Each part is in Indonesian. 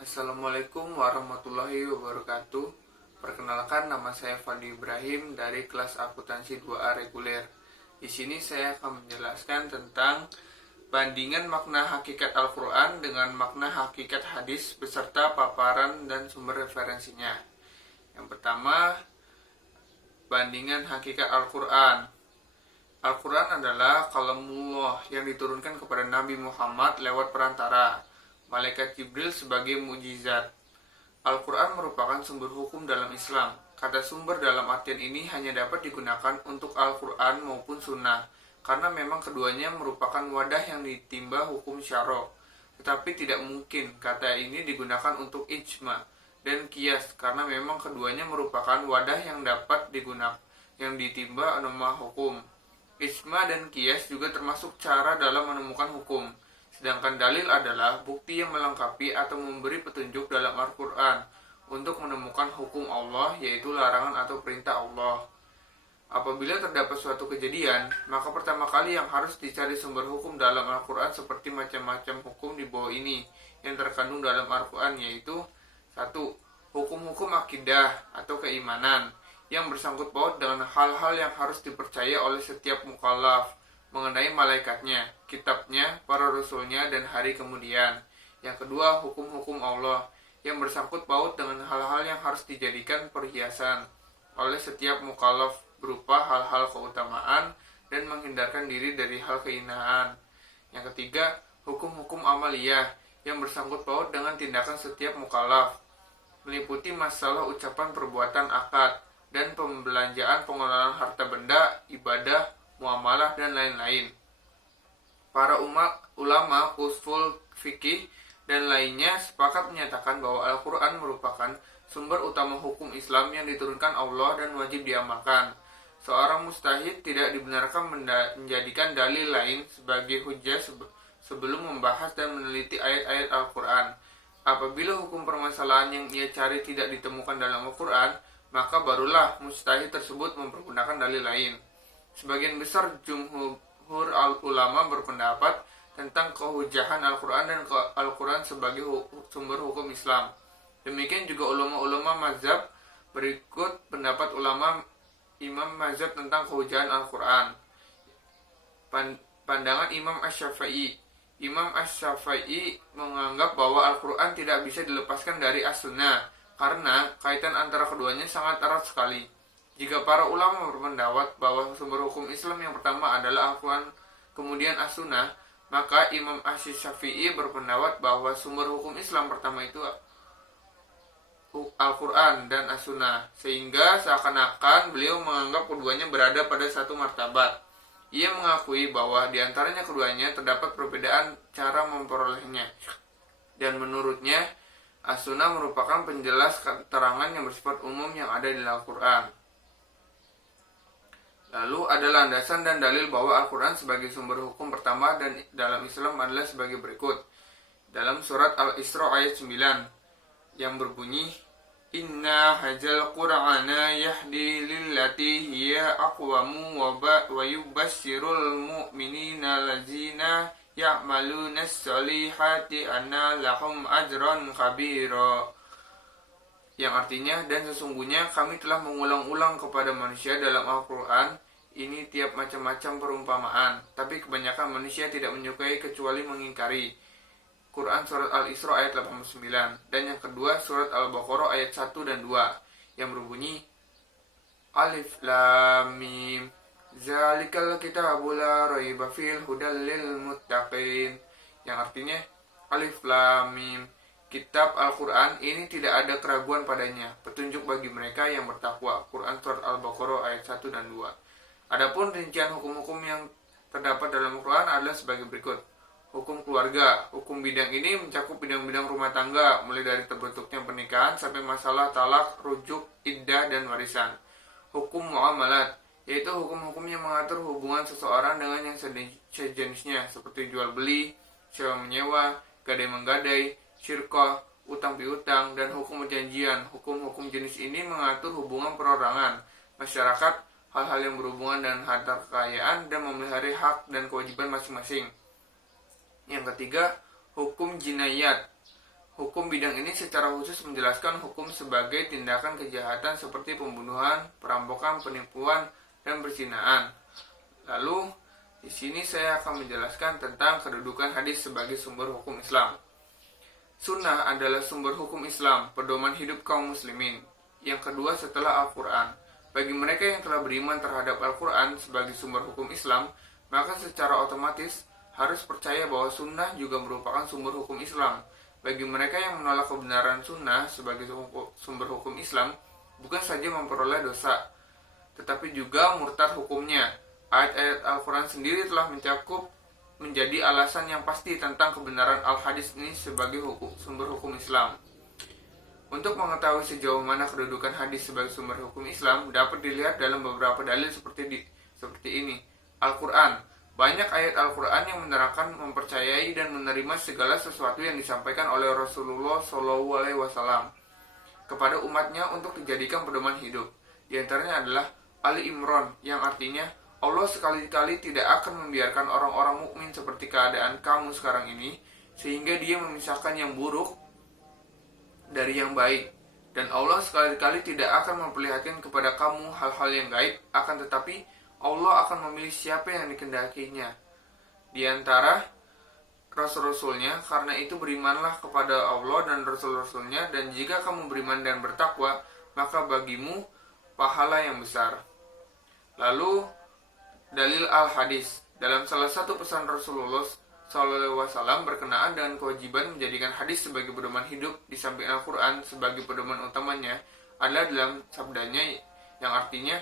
Assalamualaikum warahmatullahi wabarakatuh. Perkenalkan, nama saya Fadli Ibrahim dari kelas akuntansi 2A reguler. Di sini saya akan menjelaskan tentang bandingan makna hakikat Al-Quran dengan makna hakikat hadis beserta paparan dan sumber referensinya. Yang pertama, bandingan hakikat Al-Quran. Al-Quran adalah kalamullah yang diturunkan kepada Nabi Muhammad lewat perantara Malaikat Jibril sebagai mukjizat. Al-Quran merupakan sumber hukum dalam Islam. Kata sumber dalam artian ini hanya dapat digunakan untuk Al-Quran maupun Sunnah, karena memang keduanya merupakan wadah yang ditimba hukum syara'. Tetapi tidak mungkin kata ini digunakan untuk ijma dan qiyas, karena memang keduanya merupakan wadah yang dapat digunakan yang ditimba norma hukum. Ijma dan qiyas juga termasuk cara dalam menemukan hukum. Sedangkan dalil adalah bukti yang melengkapi atau memberi petunjuk dalam Al-Quran untuk menemukan hukum Allah, yaitu larangan atau perintah Allah. Apabila terdapat suatu kejadian, maka pertama kali yang harus dicari sumber hukum dalam Al-Quran seperti macam-macam hukum di bawah ini yang terkandung dalam Al-Quran, yaitu 1. Hukum-hukum akidah atau keimanan yang bersangkut paut dengan hal-hal yang harus dipercaya oleh setiap mukallaf mengenai malaikatnya, kitabnya, para rasulnya, dan hari kemudian. Yang kedua, hukum-hukum Allah yang bersangkut paut dengan hal-hal yang harus dijadikan perhiasan oleh setiap mukallaf berupa hal-hal keutamaan dan menghindarkan diri dari hal kehinaan. Yang ketiga, hukum-hukum amaliyah yang bersangkut paut dengan tindakan setiap mukallaf, meliputi masalah ucapan, perbuatan, akad, dan pembelanjaan, pengelolaan harta benda, ibadah, muamalah, dan lain-lain. Para ulama usul fikih dan lainnya sepakat menyatakan bahwa Al-Quran merupakan sumber utama hukum Islam yang diturunkan Allah dan wajib diamalkan. Seorang mustahid tidak dibenarkan menjadikan dalil lain sebagai hujjah sebelum membahas dan meneliti ayat-ayat Al-Quran. Apabila hukum permasalahan yang ia cari tidak ditemukan dalam Al-Quran, maka barulah mustahid tersebut mempergunakan dalil lain. Sebagian besar jumhur ulama berpendapat tentang kehujahan Al-Quran dan Al-Quran sebagai sumber hukum Islam. Demikian juga ulama-ulama mazhab. Berikut pendapat imam mazhab tentang kehujahan Al-Quran. Pandangan Imam Asy-Syafi'i. Imam Asy-Syafi'i menganggap bahwa Al-Quran tidak bisa dilepaskan dari As-Sunnah karena kaitan antara keduanya sangat erat sekali. Jika para ulama berpendapat bahwa sumber hukum Islam yang pertama adalah Al-Quran, kemudian As-Sunnah, maka Imam Asy-Syafi'i berpendapat bahwa sumber hukum Islam pertama itu Al-Quran dan As-Sunnah, sehingga seakan-akan beliau menganggap keduanya berada pada satu martabat. Ia mengakui bahwa di antaranya keduanya terdapat perbedaan cara memperolehnya, dan menurutnya As-Sunnah merupakan penjelas keterangan yang bersifat umum yang ada di Al-Quran. Lalu ada landasan dan dalil bahwa Al-Quran sebagai sumber hukum pertama dan dalam Islam adalah sebagai berikut. Dalam surat Al-Isra ayat 9 yang berbunyi, Inna hadzal Qur'ana yahdi lillati hiya aqwamu wa yubasyirul mu'minina allazina ya'maluna as-solihati anna lahum ajran kabira. Yang artinya, dan sesungguhnya kami telah mengulang-ulang kepada manusia dalam Al-Quran ini tiap macam-macam perumpamaan, tapi kebanyakan manusia tidak menyukai kecuali mengingkari. Quran surat Al-Isra ayat 89. Dan yang kedua surat Al-Baqarah ayat 1 dan 2 yang berbunyi, Alif Lam Mim Zalikal kitabu la raiba fil hudal lil muttaqin. Yang artinya, Alif Lam Mim, kitab Al-Quran ini tidak ada keraguan padanya, petunjuk bagi mereka yang bertakwa. Quran surat Al-Baqarah ayat 1 dan 2. Adapun rincian hukum-hukum yang terdapat dalam Al-Quran adalah sebagai berikut. Hukum keluarga. Hukum bidang ini mencakup bidang-bidang rumah tangga, mulai dari terbentuknya pernikahan sampai masalah talak, rujuk, iddah, dan warisan. Hukum muamalat, yaitu hukum-hukum yang mengatur hubungan seseorang dengan yang sejenisnya, seperti jual beli, sewa menyewa, gadai menggadai, syirkah, utang piutang, dan hukum perjanjian. Hukum-hukum jenis ini mengatur hubungan perorangan, masyarakat, hal-hal yang berhubungan dengan harta kekayaan, dan memelihara hak dan kewajiban masing-masing. Yang ketiga, hukum jinayat. Hukum bidang ini secara khusus menjelaskan hukum sebagai tindakan kejahatan seperti pembunuhan, perampokan, penipuan, dan perzinahan. Lalu, di sini saya akan menjelaskan tentang kedudukan hadis sebagai sumber hukum Islam. Sunnah adalah sumber hukum Islam, pedoman hidup kaum muslimin. Yang kedua setelah Al-Quran. Bagi mereka yang telah beriman terhadap Al-Quran sebagai sumber hukum Islam, maka secara otomatis harus percaya bahwa sunnah juga merupakan sumber hukum Islam. Bagi mereka yang menolak kebenaran sunnah sebagai sumber hukum Islam, bukan saja memperoleh dosa, tetapi juga murtad hukumnya. Ayat-ayat Al-Quran sendiri telah mencakup menjadi alasan yang pasti tentang kebenaran Al-Hadis ini sebagai sumber hukum Islam. Untuk mengetahui sejauh mana kedudukan hadis sebagai sumber hukum Islam, dapat dilihat dalam beberapa dalil seperti ini. Al-Quran. Banyak ayat Al-Quran yang menerangkan, mempercayai, dan menerima segala sesuatu yang disampaikan oleh Rasulullah SAW kepada umatnya untuk dijadikan pedoman hidup. Di antaranya adalah Ali Imran, yang artinya Allah sekali-kali tidak akan membiarkan orang-orang mukmin seperti keadaan kamu sekarang ini, sehingga Dia memisahkan yang buruk dari yang baik. Dan Allah sekali-kali tidak akan memperlihatkan kepada kamu hal-hal yang gaib, akan tetapi Allah akan memilih siapa yang dikehendakinya di antara Rasul-Rasulnya. Karena itu berimanlah kepada Allah dan Rasul-Rasulnya, dan jika kamu beriman dan bertakwa, maka bagimu pahala yang besar. Lalu dalil al-hadis. Dalam salah satu pesan Rasulullah SAW berkenaan dengan kewajiban menjadikan hadis sebagai pedoman hidup di samping Al-Quran sebagai pedoman utamanya adalah dalam sabdanya yang artinya,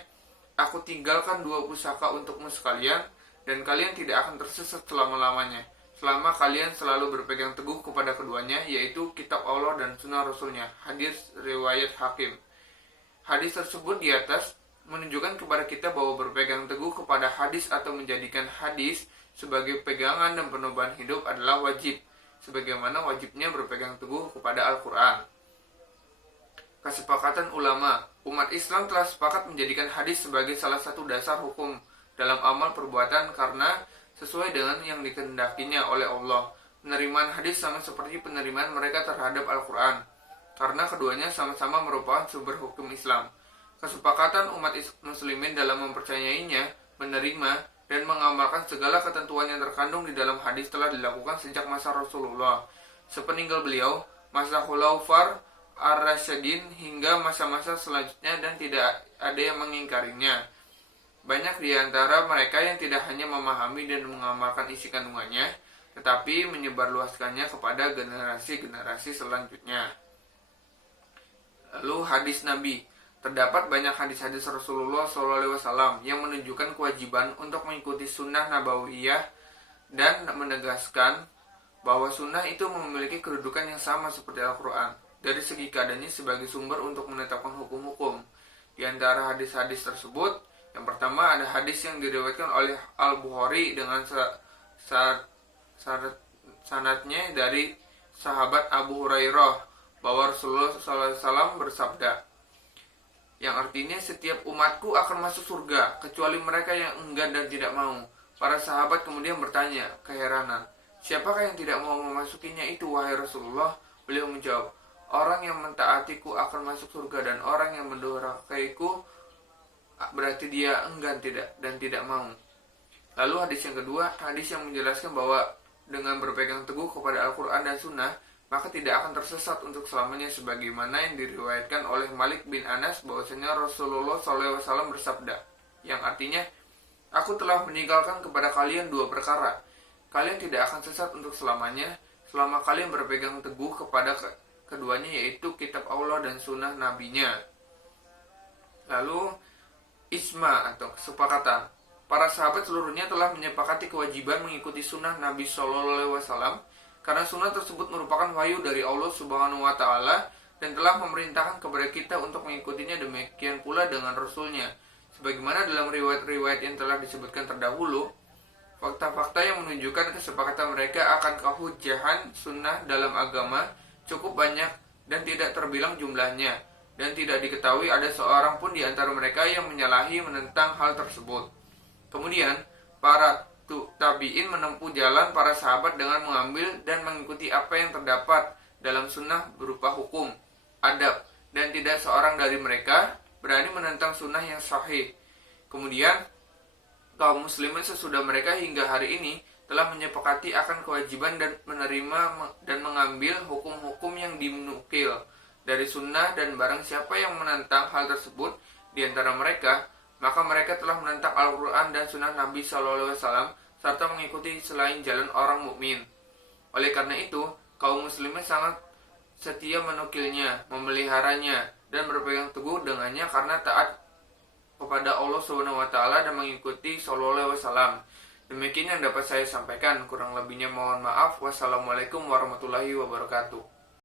Aku tinggalkan 2 pusaka untukmu sekalian, dan kalian tidak akan tersesat selama-lamanya, selama kalian selalu berpegang teguh kepada keduanya, yaitu kitab Allah dan sunnah Rasulnya. Hadis riwayat Hakim. Hadis tersebut di atas menunjukkan kepada kita bahwa berpegang teguh kepada hadis atau menjadikan hadis sebagai pegangan dan pedoman hidup adalah wajib, sebagaimana wajibnya berpegang teguh kepada Al-Quran. Kesepakatan ulama. Umat Islam telah sepakat menjadikan hadis sebagai salah satu dasar hukum dalam amal perbuatan karena sesuai dengan yang dikehendakinya oleh Allah. Penerimaan hadis sama seperti penerimaan mereka terhadap Al-Quran, karena keduanya sama-sama merupakan sumber hukum Islam. Kesepakatan umat muslimin dalam mempercayainya, menerima, dan mengamalkan segala ketentuan yang terkandung di dalam hadis telah dilakukan sejak masa Rasulullah, sepeninggal beliau, masa Khulafaur Ar-Rasyidin hingga masa-masa selanjutnya, dan tidak ada yang mengingkarinya. Banyak di antara mereka yang tidak hanya memahami dan mengamalkan isi kandungannya, tetapi menyebarluaskannya kepada generasi-generasi selanjutnya. Lalu hadis Nabi. Terdapat banyak hadis-hadis Rasulullah SAW yang menunjukkan kewajiban untuk mengikuti sunnah nabawiyah dan menegaskan bahwa sunnah itu memiliki kedudukan yang sama seperti Al-Quran dari segi keadaannya sebagai sumber untuk menetapkan hukum-hukum. Di antara hadis-hadis tersebut, yang pertama ada hadis yang diriwayatkan oleh Al-Bukhari dengan sanadnya dari sahabat Abu Hurairah bahwa Rasulullah SAW bersabda, yang artinya setiap umatku akan masuk surga kecuali mereka yang enggan dan tidak mau. Para sahabat kemudian bertanya keheranan, siapakah yang tidak mau memasukinya itu wahai Rasulullah? Beliau menjawab, orang yang mentaatiku akan masuk surga, dan orang yang mendurhakaiku berarti dia enggan dan tidak mau. Lalu hadis yang kedua, hadis yang menjelaskan bahwa dengan berpegang teguh kepada Al-Quran dan Sunnah, maka tidak akan tersesat untuk selamanya, sebagaimana yang diriwayatkan oleh Malik bin Anas bahwasanya Rasulullah SAW bersabda, yang artinya, aku telah meninggalkan kepada kalian 2 perkara. Kalian tidak akan sesat untuk selamanya, selama kalian berpegang teguh kepada keduanya, yaitu kitab Allah dan sunnah nabinya. Lalu ijma atau kesepakatan. Para sahabat seluruhnya telah menyepakati kewajiban mengikuti sunnah Nabi SAW, karena sunnah tersebut merupakan wahyu dari Allah Subhanahu wa Ta'ala dan telah memerintahkan kepada kita untuk mengikutinya. Demikian pula dengan Rasulnya, sebagaimana dalam riwayat-riwayat yang telah disebutkan terdahulu. Fakta-fakta yang menunjukkan kesepakatan mereka akan kehujahan sunnah dalam agama cukup banyak dan tidak terbilang jumlahnya, dan tidak diketahui ada seorang pun di antara mereka yang menyalahi menentang hal tersebut. Kemudian para tabi'in menempuh jalan para sahabat dengan mengambil dan mengikuti apa yang terdapat dalam sunnah berupa hukum, adab, dan tidak seorang dari mereka berani menentang sunnah yang sahih. Kemudian, kaum muslimin sesudah mereka hingga hari ini telah menyepakati akan kewajiban dan menerima dan mengambil hukum-hukum yang dinukil dari sunnah, dan barang siapa yang menentang hal tersebut di antara mereka, maka mereka telah menentang Al-Quran dan sunnah Nabi SAW serta mengikuti selain jalan orang mukmin. Oleh karena itu, kaum muslimin sangat setia menukilnya, memeliharanya, dan berpegang teguh dengannya karena taat kepada Allah SWT dan mengikuti SAW. Demikian yang dapat saya sampaikan. Kurang lebihnya mohon maaf. Wassalamualaikum warahmatullahi wabarakatuh.